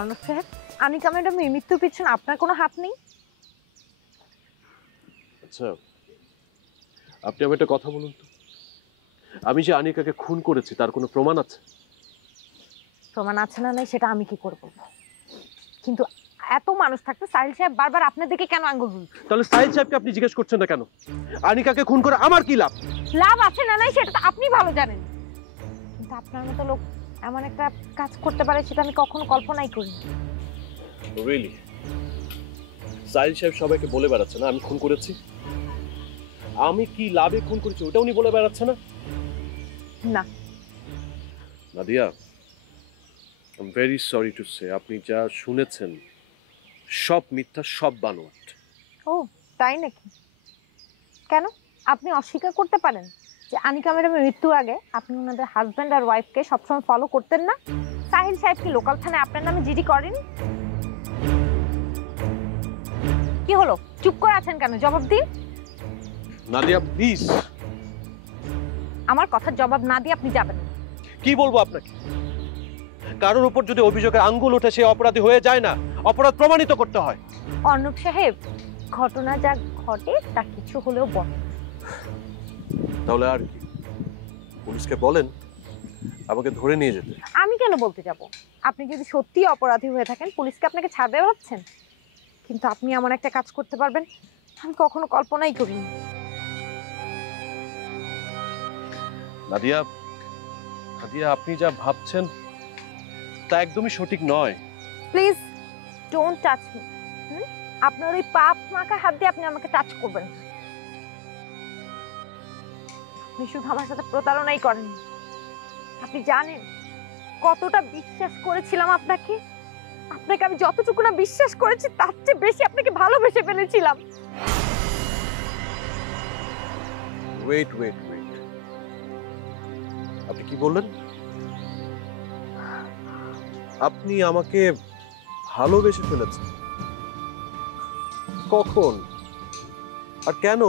অর্ণব সাহেব, আনিকা ম্যাডাম এই মৃত্যুর পিছনে আপনার কোনো হাত নেই? আচ্ছা, আপনি আমার একটা কথা বলুন তো, আমি যে আনিকাকে খুন করেছি তার কোনো প্রমাণ আছে? প্রমাণ আছে না নাই সেটা আমি কি করে বলবো, কিন্তু এত মানুষ থাকতে সাহিল সাহেব বারবার আপনার দিকে কেন আঙ্গুল তুলছে? তাহলে সাহিল সাহেবকে আপনি জিজ্ঞেস করছেন না কেন? আনিকাকে খুন করে আমার কি লাভ? লাভ আছে না নাই সেটা তো আপনি ভালো জানেন, কিন্তু আপনার মতো লোক এমন একটা কাজ করতে পারে সেটা আমি কখনো কল্পনাই করিনি। রিয়েলি? সাহিল সাহেব সবাইকে বলে বেড়াচ্ছে না আমি খুন করেছি? আমি কি লাভে খুন করেছি ওটা উনি বলে বেড়াচ্ছে না? না। Nadia, I am very sorry to say, আপনি যা শুনেছেন সব মিথ্যা, সব বানোয়াট। ও তাই নাকি? কেন আপনি অস্বীকার করতে পারেন যে আনিকা ম্যাডামের মৃত্যুর আগে আপনি ওনাদের হাজব্যান্ড আর ওয়াইফকে সবসময় ফলো করতেন না? সাহিল সাহেব কি লোকাল থানায় আপনার নামে জিডি করেন? কি হলো, চুপ করে আছেন কেন? জবাব দিন। নাদিয়া প্লিজ। আমার কথার জবাব না দিয়ে আপনি যাবেন না। কি বলবো আপনাকে? কারোর উপর যদি অভিযোগের আঙ্গুল ওঠে সে অপরাধী হয়ে যায় না, অপরাধ প্রমাণিত করতে হয়। অর্ণব সাহেব, ঘটনা যা ঘটে তা কিছু হলেও বটে। তাহলে আর কি, পুলিশকে বলেন আমাকে ধরে নিয়ে যেতে। আমি কেন বলতে যাব? আপনি যদি সত্যি অপরাধী হয়ে থাকেন পুলিশকে আপনাকে ছাড়বে ভাবছেন? কিন্তু আপনি এমন একটা কাজ করতে পারবেন আমি কখনো কল্পনাই করিনি। নাদিয়া, নাদিয়া আপনি যা ভাবছেন তা একদমই সঠিক নয়। Please don't touch me. আপনার ওই পাপ মাখা হাত দিয়ে আপনি আমাকে টাচ করবেন না। আপনি শুধু আমার সাথে প্রতারণাই করেন। আপনি জানেন কতটা বিশ্বাস করেছিলাম আপনাকে। আপনাকে আমি যতটুকু না বিশ্বাস করেছি তার চেয়ে বেশি আপনাকে ভালোবেসে ফেলেছিলাম। ওয়েট ওয়েট ওয়েট, আপনি কি বললেন? আপনি আমাকে ভালোবেসে ফেলেছেন? কখন আর কেন?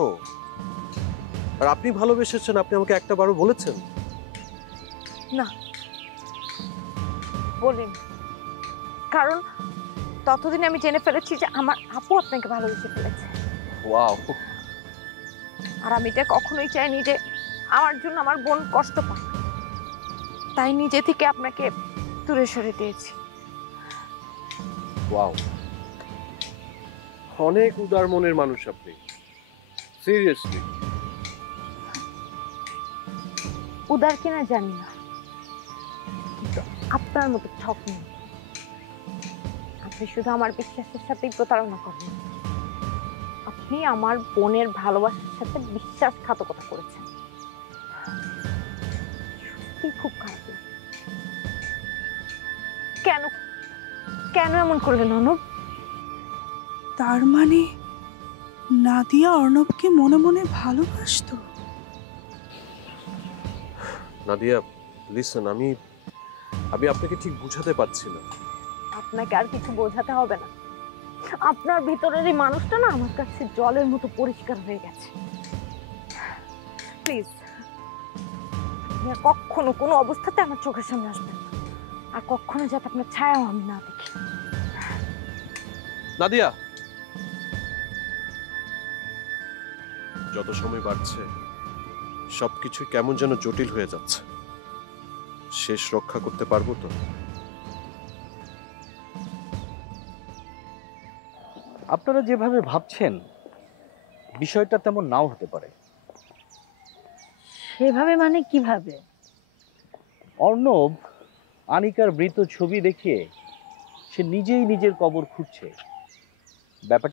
আর আপনি ভালোবেসেছেন আপনি আমাকে একটা বারও বলেছেন? না বলিনি, কারণ ততদিন আমি জেনে ফেলেছি যে আমার আপু আপনাকে ভালোবেসে ফেলেছে। ওয়াও, আর আমি এটা কখনোই চাইনি যে আমার জন্য আমার বোন কষ্ট পায়, তাই নিজে থেকে আপনাকে দূরে সরে দিয়েছি। ওয়াও, অনেক উদার মনের মানুষ আপনি, সিরিয়াসলি। উদার কিনা জানি না, কিন্তু আপনার মতো ঠক নেই। আপনি শুধু আমার বিশ্বাসের সাথেই প্রতারণা করেন, আপনি আমার বোনের ভালোবাসার সাথে বিশ্বাসঘাতকতা করেছেন। সত্যি খুব খারাপ লাগে। কেন কেন এমন করলেন অনুপ? তার মানে নাদিয়া অর্ণবকে মনে মনে ভালোবাসতো। নাদিয়া লিসেন, আমি আপনাকে ঠিক বুঝাতে পারছি না। আপনাকে আর কিছু বোঝাতে হবে না, আপনার ভিতরের এই মানুষটা না আমার কাছে জলের মতো পরিষ্কার হয়ে গেছে। প্লিজ আপনি আর কখনো কোনো অবস্থাতে আমার চোখের সামনে আসবেন না, আর কখনো যাতে আপনার ছায়াও আমি না দেখি। নাদিয়া, যত সময় বাড়ছে সবকিছু কেমন যেন জটিল হয়ে যাচ্ছে। শেষ রক্ষা করতে পারবো তো? আপনারা যেভাবে ভাবছেন বিষয়টা তেমন নাও হতে পারে। সেভাবে মানে কিভাবে? অর্ণব আনিকার মৃত ছবি দেখিয়ে সে নিজেই নিজের কবর খুঁড়ছে। ব্যাপারটা